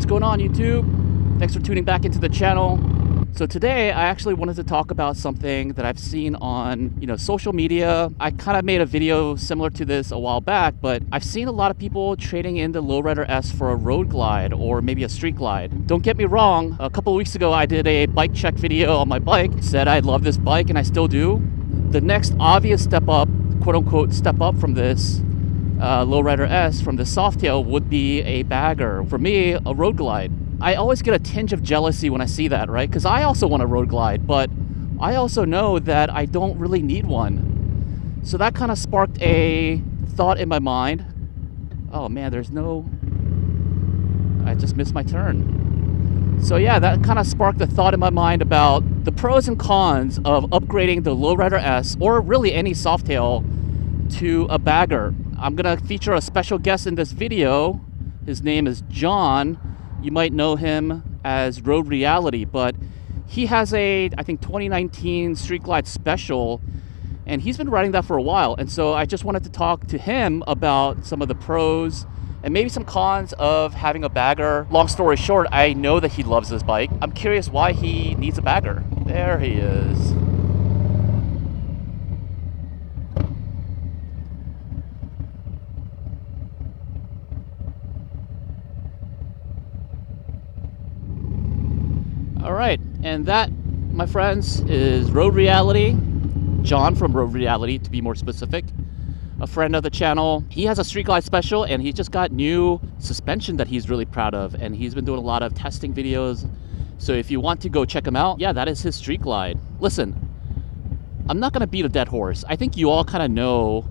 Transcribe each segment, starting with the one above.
What's going on, YouTube? Thanks for tuning back into the channel. So today I actually wanted to talk about something that I've seen on social media. I kind of made a video similar to this a while back, but I've seen a lot of people trading in the Lowrider S for a Roadglide or maybe a Streetglide. Don't get me wrong, a couple of weeks ago I did a bike check video on my bike, said I love this bike and I still do. The next obvious step up, quote unquote step up from this Lowrider S from the Softail would be a bagger. For me, a Roadglide. I always get a tinge of jealousy when I see that, right? Because I also want a Roadglide, but I also know that I don't really need one. So that kind of sparked a thought in my mind. Oh man, I just missed my turn. So yeah, that kind of sparked a thought in my mind about the pros and cons of upgrading the Lowrider S, or really any Softail, to a bagger. I'm gonna feature a special guest in this video. His name is John. You might know him as Road Reality, but he has I think 2019 Streetglide Special, and he's been riding that for a while. And so I just wanted to talk to him about some of the pros and maybe some cons of having a bagger. Long story short, I know that he loves this bike. I'm curious why he needs a bagger. There he is. All right, and that, my friends, is Road Reality. John from Road Reality, to be more specific. A friend of the channel. He has a Streetglide Special, and he's just got new suspension that he's really proud of, and he's been doing a lot of testing videos. So if you want to go check him out, yeah, that is his Streetglide. Listen, I'm not gonna beat a dead horse. I think you all kind of know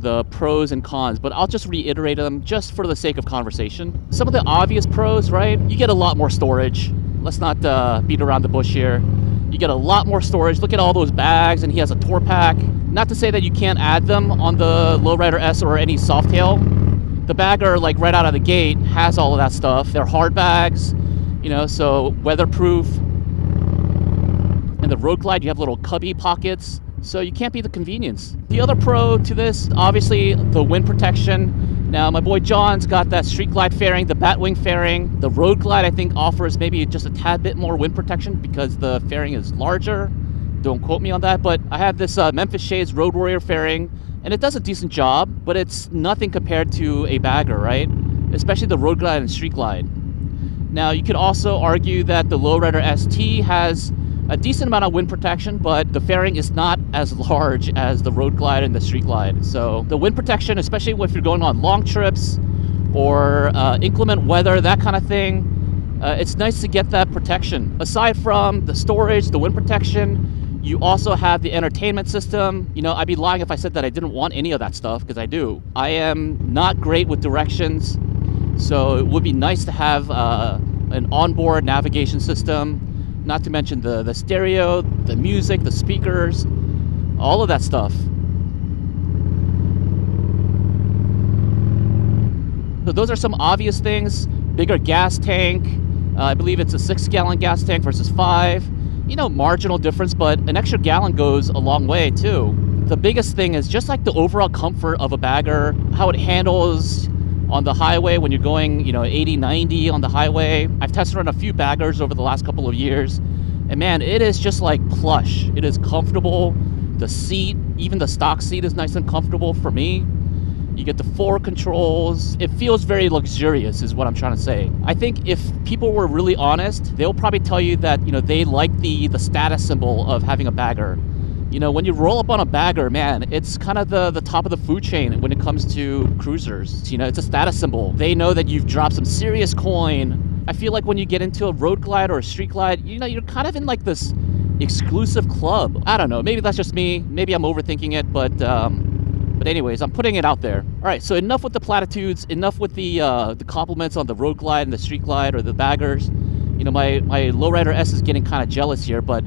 the pros and cons, but I'll just reiterate them just for the sake of conversation. Some of the obvious pros, right? You get a lot more storage. Let's not beat around the bush here. You get a lot more storage. Look at all those bags, and he has a tour pack. Not to say that you can't add them on the Lowrider S or any Softail. The bagger, like right out of the gate, has all of that stuff. They're hard bags, so weatherproof. And the Roadglide, you have little cubby pockets, so you can't beat the convenience. The other pro to this, obviously, the wind protection. Now, my boy John's got that Streetglide fairing, the Batwing fairing. The Roadglide, I think, offers maybe just a tad bit more wind protection because the fairing is larger. Don't quote me on that, but I have this Memphis Shades Road Warrior fairing, and it does a decent job, but it's nothing compared to a bagger, right? Especially the Roadglide and Streetglide. Now, you could also argue that the Lowrider ST has a decent amount of wind protection, but the fairing is not as large as the Roadglide and the Streetglide. So the wind protection, especially if you're going on long trips or inclement weather, that kind of thing, it's nice to get that protection. Aside from the storage, the wind protection, you also have the entertainment system. I'd be lying if I said that I didn't want any of that stuff, because I do. I am not great with directions, so it would be nice to have an onboard navigation system. Not to mention the stereo, the music, the speakers, all of that stuff. So those are some obvious things. Bigger gas tank. I believe it's a 6-gallon gas tank versus 5. Marginal difference, but an extra gallon goes a long way too. The biggest thing is just like the overall comfort of a bagger, how it handles on the highway when you're going 80, 90 on the highway. I've tested on a few baggers over the last couple of years, and man, it is just like plush. It is comfortable. The seat, even the stock seat, is nice and comfortable for me. You get the 4 controls. It feels very luxurious is what I'm trying to say. I think if people were really honest, they'll probably tell you that they like the status symbol of having a bagger. When you roll up on a bagger, man, it's kind of the top of the food chain when it comes to cruisers. It's a status symbol. They know that you've dropped some serious coin. I feel like when you get into a Roadglide or a Streetglide, you're kind of in like this exclusive club. I don't know. Maybe that's just me. Maybe I'm overthinking it, but anyways, I'm putting it out there. All right, so enough with the platitudes. Enough with the compliments on the Roadglide and the Streetglide or the baggers. My Lowrider S is getting kind of jealous here, but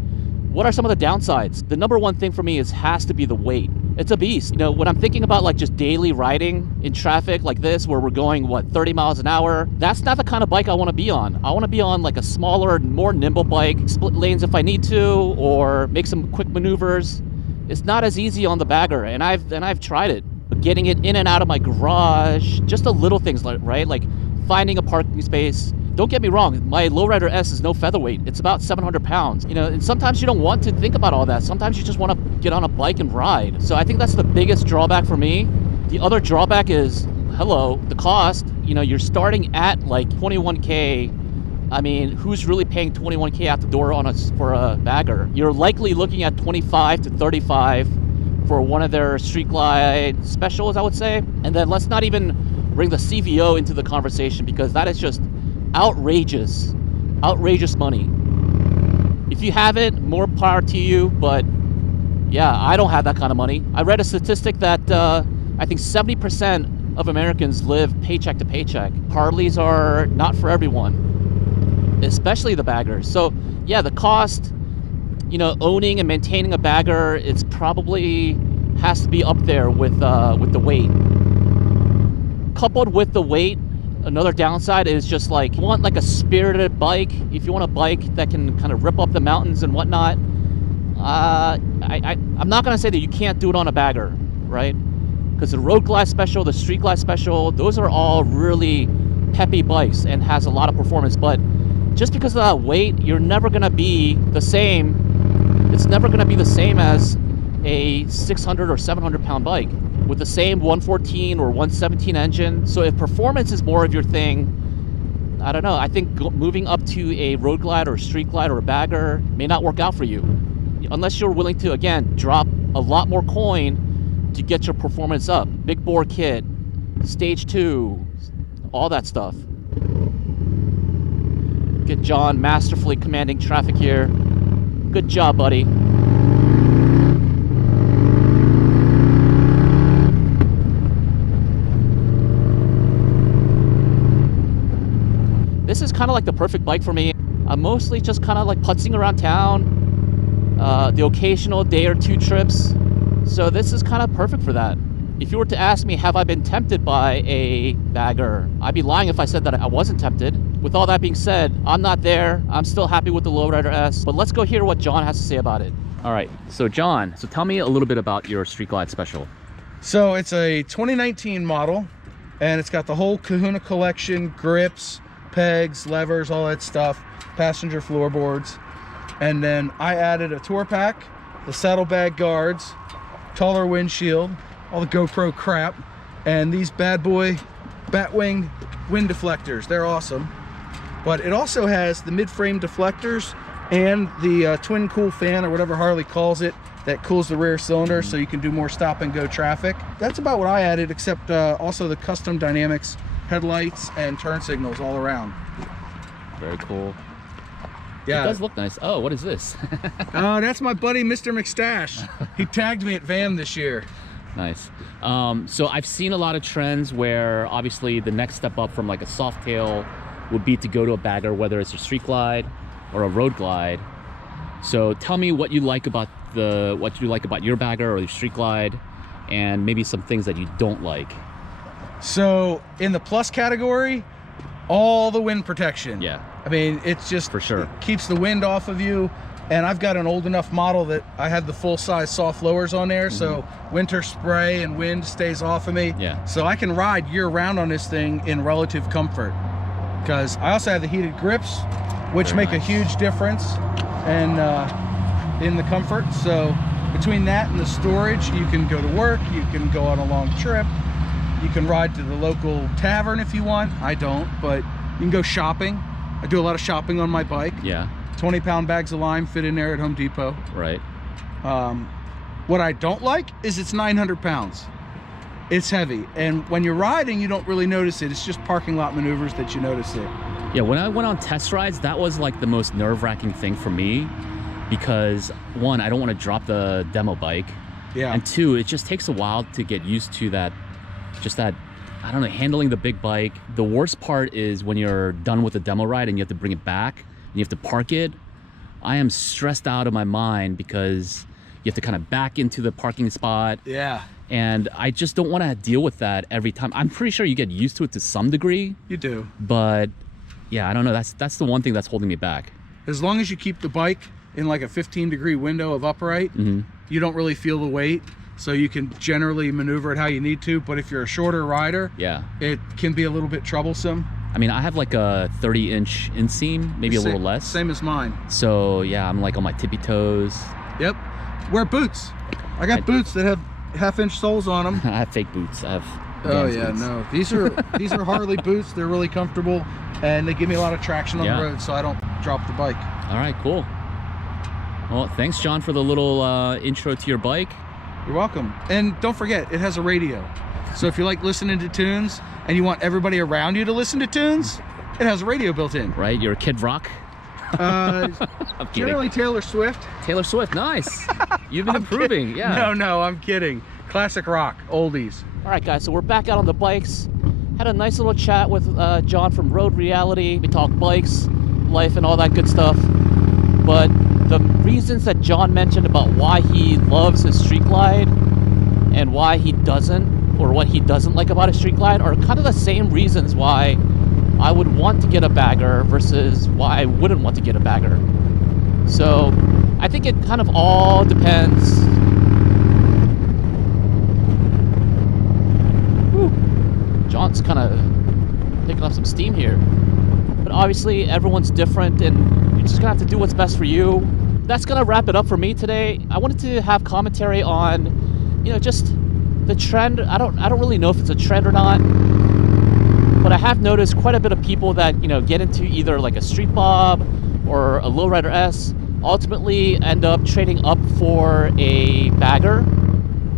what are some of the downsides? The number one thing for me has to be the weight. It's a beast. When I'm thinking about like just daily riding in traffic like this, where we're going, 30 miles an hour, that's not the kind of bike I want to be on. I want to be on like a smaller, more nimble bike, split lanes if I need to, or make some quick maneuvers. It's not as easy on the bagger, and I've tried it. Getting it in and out of my garage, just the little things, right? Like finding a parking space, don't get me wrong, my Lowrider S is no featherweight. It's about 700 pounds. You know, and sometimes you don't want to think about all that. Sometimes you just want to get on a bike and ride. So I think that's the biggest drawback for me. The other drawback is, the cost. You know, you're starting at like 21K. I mean, who's really paying 21K out the door for a bagger? You're likely looking at 25 to 35 for one of their Streetglide specials, I would say. And then let's not even bring the CVO into the conversation, because that is just outrageous money. If you have it, more power to you, but yeah, I don't have that kind of money. I read a statistic that I think 70% of Americans live paycheck to paycheck. Harleys are not for everyone, especially the baggers. So yeah, the cost, you know, owning and maintaining a bagger, it's probably has to be up there with the weight. Coupled with the weight, another downside is just like, you want like a spirited bike. If you want a bike that can kind of rip up the mountains and whatnot, I'm not gonna say that you can't do it on a bagger, right? Because the Roadglide special, the Streetglide special, those are all really peppy bikes and has a lot of performance. But just because of that weight, you're never gonna be the same. It's never gonna be the same as a 600 or 700 pound bike with the same 114 or 117 engine. So if performance is more of your thing, I don't know. I think moving up to a Roadglide or a Streetglide or a bagger may not work out for you, unless you're willing to, again, drop a lot more coin to get your performance up. Big bore kit, stage 2, all that stuff. Get John masterfully commanding traffic here. Good job, buddy. This is kind of like the perfect bike for me. I'm mostly just kind of like putzing around town, the occasional day or two trips. So this is kind of perfect for that. If you were to ask me, have I been tempted by a bagger? I'd be lying if I said that I wasn't tempted. With all that being said, I'm not there. I'm still happy with the Lowrider S, but let's go hear what John has to say about it. All right, so John, tell me a little bit about your Streetglide special. So it's a 2019 model, and it's got the whole Kahuna collection, grips, pegs, levers, all that stuff, passenger floorboards. And then I added a tour pack, the saddlebag guards, taller windshield, all the GoPro crap, and these bad boy Batwing wind deflectors. They're awesome. But it also has the mid-frame deflectors and the twin cool fan, or whatever Harley calls it, that cools the rear cylinder so you can do more stop and go traffic. That's about what I added, except also the custom dynamics headlights and turn signals all around. Very cool. Yeah, it does look nice. Oh, what is this? Oh, that's my buddy Mr. McStash. He tagged me at Van this year. Nice. So I've seen a lot of trends where obviously the next step up from like a Softail would be to go to a bagger, whether it's a Streetglide or a Roadglide. So tell me what you like about your bagger or your Streetglide, and maybe some things that you don't like. So in the plus category, all the wind protection. Yeah. I mean, it's just, for sure, it keeps the wind off of you. And I've got an old enough model that I had the full-size soft lowers on there, so winter spray and wind stays off of me. Yeah. So I can ride year-round on this thing in relative comfort. Because I also have the heated grips, which make a huge difference and in the comfort. So between that and the storage, you can go to work, you can go on a long trip, you can ride to the local tavern if you want. I don't, but you can go shopping. I do a lot of shopping on my bike. Yeah. 20-pound bags of lime fit in there at Home Depot. Right. What I don't like is it's 900 pounds. It's heavy, and when you're riding, you don't really notice it. It's just parking lot maneuvers that you notice it. Yeah, when I went on test rides, that was like the most nerve-wracking thing for me, because one, I don't want to drop the demo bike. Yeah. And two, it just takes a while to get used to that, I don't know, handling the big bike. The worst part is when you're done with the demo ride and you have to bring it back and you have to park it. I am stressed out of my mind because you have to kind of back into the parking spot. Yeah. And I just don't want to deal with that every time. I'm pretty sure you get used to it to some degree. You do. But yeah, I don't know. That's the one thing that's holding me back. As long as you keep the bike in like a 15-degree window of upright, you don't really feel the weight. So you can generally maneuver it how you need to. But if you're a shorter rider, yeah, it can be a little bit troublesome. I mean, I have like a 30-inch inseam, maybe a little less. Same as mine. So yeah, I'm like on my tippy toes. Yep. Wear boots. I got boots that have half-inch soles on them. I have fake boots. I have. Oh Vans yeah, boots. no. These are Harley boots. They're really comfortable, and they give me a lot of traction on the road, so I don't drop the bike. All right, cool. Well, thanks, John, for the little intro to your bike. You're welcome. And don't forget, it has a radio. So if you like listening to tunes and you want everybody around you to listen to tunes, it has a radio built in. Right? You're a Kid Rock? I'm kidding. Generally Taylor Swift. Taylor Swift, nice. You've been improving, yeah. No, I'm kidding. Classic rock, oldies. All right, guys, so we're back out on the bikes. Had a nice little chat with John from Road Reality. We talked bikes, life, and all that good stuff. But the reasons that John mentioned about why he loves his Streetglide and why he doesn't, or what he doesn't like about a Streetglide, are kind of the same reasons why I would want to get a bagger versus why I wouldn't want to get a bagger. So I think it kind of all depends. Whew. John's kind of picking up some steam here. But obviously everyone's different, and you're just gonna have to do what's best for you. That's gonna wrap it up for me today. I wanted to have commentary on, you know, just the trend. I don't really know if it's a trend or not, but I have noticed quite a bit of people that, you know, get into either like a Street Bob or a Lowrider S ultimately end up trading up for a bagger.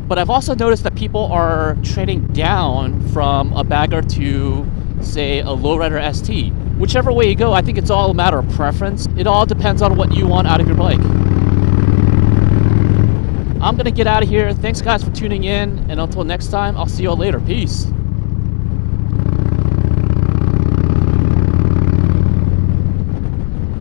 But I've also noticed that people are trading down from a bagger to, say, a Lowrider ST. Whichever way you go, I think it's all a matter of preference. It all depends on what you want out of your bike. I'm gonna get out of here. Thanks guys for tuning in, and until next time, I'll see you all later. Peace.